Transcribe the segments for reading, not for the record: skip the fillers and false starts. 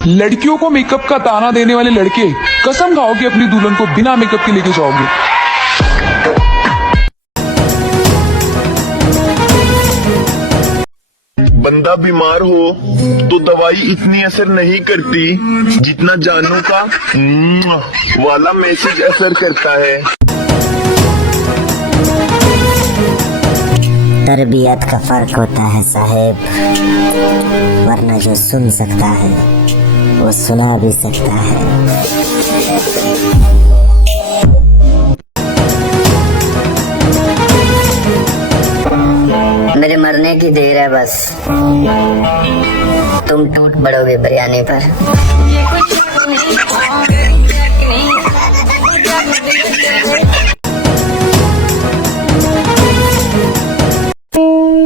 लड़कियों को मेकअप का ताना देने वाले लड़के कसम खाओ कि अपनी दुल्हन को बिना मेकअप के लेके जाओगे। बंदा बीमार हो तो दवाई इतनी असर नहीं करती जितना जानू का वाला मैसेज असर करता है। तरबियत का फर्क होता है साहेब, वरना जो सुन सकता है वो सुना भी सकता है। मेरे मरने की देर है बस, तुम टूट पड़ोगे बिरयानी पर।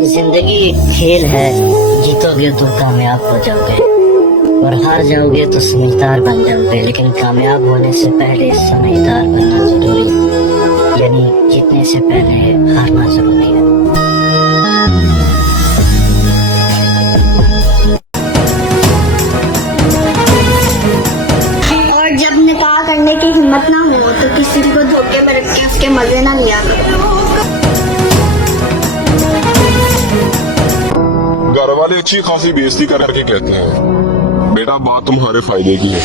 जिंदगी एक खेल है, जीतोगे तो कामयाब हो जाओगे और हार जाओगे तो समझदार बन जाओगे, लेकिन कामयाब होने से पहले समझदार बनना जरूरी है, यानी जीतने से पहले हारना जरूरी है। और जब निकाह करने की हिम्मत ना हो तो किसी को धोखे में रख के उसके मजे ना लिया करो। घर वाले अच्छी खासी बेइज्जती करके कहते हैं बेटा बात तुम्हारे फायदे की है।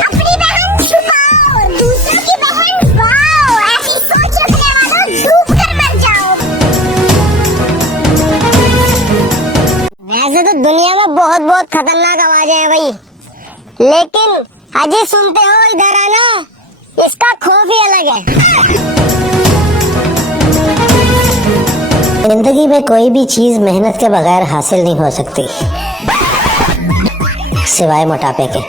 अपनी बहन छुपाओ, दूसरों की बहन पाओ, ऐसी सोच रखने वालों डूब कर मर जाओ। वैसे तो दुनिया में बहुत बहुत खतरनाक आवाजें हैं भाई, लेकिन अजी सुनते हो इधर आना, इसका खौफ ही अलग है। जिंदगी में कोई भी चीज मेहनत के बगैर हासिल नहीं हो सकती, सिवाय मोटापे के।